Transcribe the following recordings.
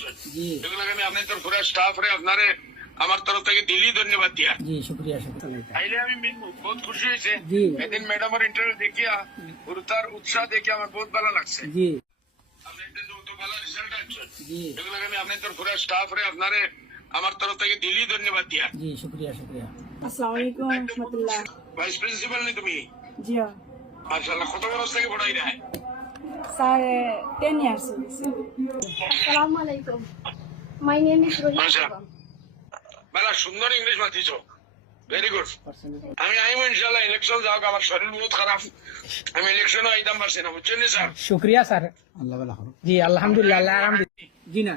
আসছেন জি। এগুলোকে আমি আপনার তোর পুরো স্টাফ আপনারে আমার তরফ থেকে দিলি ধন্যবাদ দিয়া। জি শুক্রিয়া আইলে আমি বহুত খুশি হয়েছে। এদিন ম্যাডামের ইন্টারভিউ দেখিয়া ওর তার উৎসাহ দেখে আমার বহুত ভালো লাগছে। জি। আমি আপনার পুরো স্টাফ রে আপনারে আমার তরফ থেকে দিলি ধন্যবাদ দিয়া। জি শুক্রিয়া শুক্রিয়া। আসসালামু আলাইকুম রহমতুল্লাহ। ভাইস প্রিন্সিপাল নি তুমি? জি হ্যাঁ। মাশাআল্লাহ কত বড় থেকে পড়াই রে? Sir ten years. My name is Rohit Masha. Begum. বেলা সুন্দর ইংলিশ মাতিছ। ভেরি গুড আমি আইম ইনশাল্লাহ ইলেকশন যাও আমার শরীর বহুত খারাপ। আমি ইলেকশনও আইতাম পারছি না বুঝছেন স্যার? শুক্রিয়া স্যার। জি আলহামদুলিল্লাহ আল্লাহ আলহামদুলিল্লাহ জি না।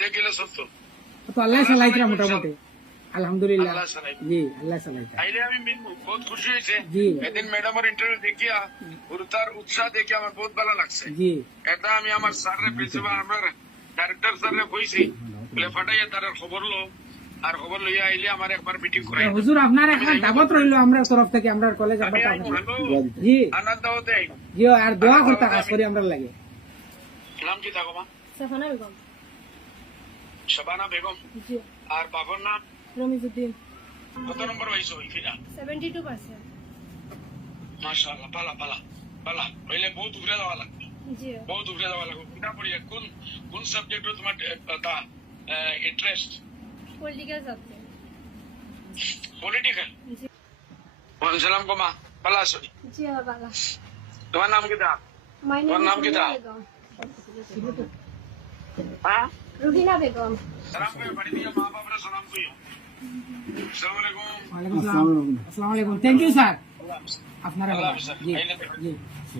দেখিলে সত্য তো আল্লাহ চালাইতরা মোটামুটি। আলহামদুলিল্লাহ। আল্লাহ জি আল্লাহ আমি বহুত খুশি হয়েছে। এদিন ম্যাডামের ইন্টারভিউ দেখিয়া ওর তার উৎসাহ দেখে আমার বহুত ভালো লাগছে। জি। এটা আমি আমার স্যারের প্রিন্সিপাল আমার ডাইরেক্টর স্যারের কইছি। বলে ফাটাইয়া তার খবর লো আর খবর লইয়া আইলে আমার একবার মিটিং করাই হুজুর আপনার একটা দাবত রইল আমরা তরফ থেকে আমরা কলেজ জি। আনন্দ হতে জি আর দোয়া করতে কাজ করি আমরা লাগে। নাম কি থাকো মা Safana Begum. শবানা বেগম। জি। আর বাবার নাম? রমিজুদ্দিন কত নম্বর হয়েছে ওই ফিরা সেভেন্টি টু মাশাআল্লাহ পালা পালা পালা। হইলে বহুত উগরে যাওয়া লাগবে। জি। বহুত উগরে যাওয়া লাগবে। কোনটা পড়িয়া কোন কোন সাবজেক্টে তোমার তা ইন্টারেস্ট পলিটিক্যাল সাবজেক্ট পলিটিক্যাল জি। ওয়ালাইকুম সালাম কোমা পালা আসি জি বাবা তোমার নাম কি দা তোমার নাম কি ইজ তা? রুহিনা বেগম আসসালামু আলাইকুম। থ্যাংক ইউ স্যার আপনার। জি জি।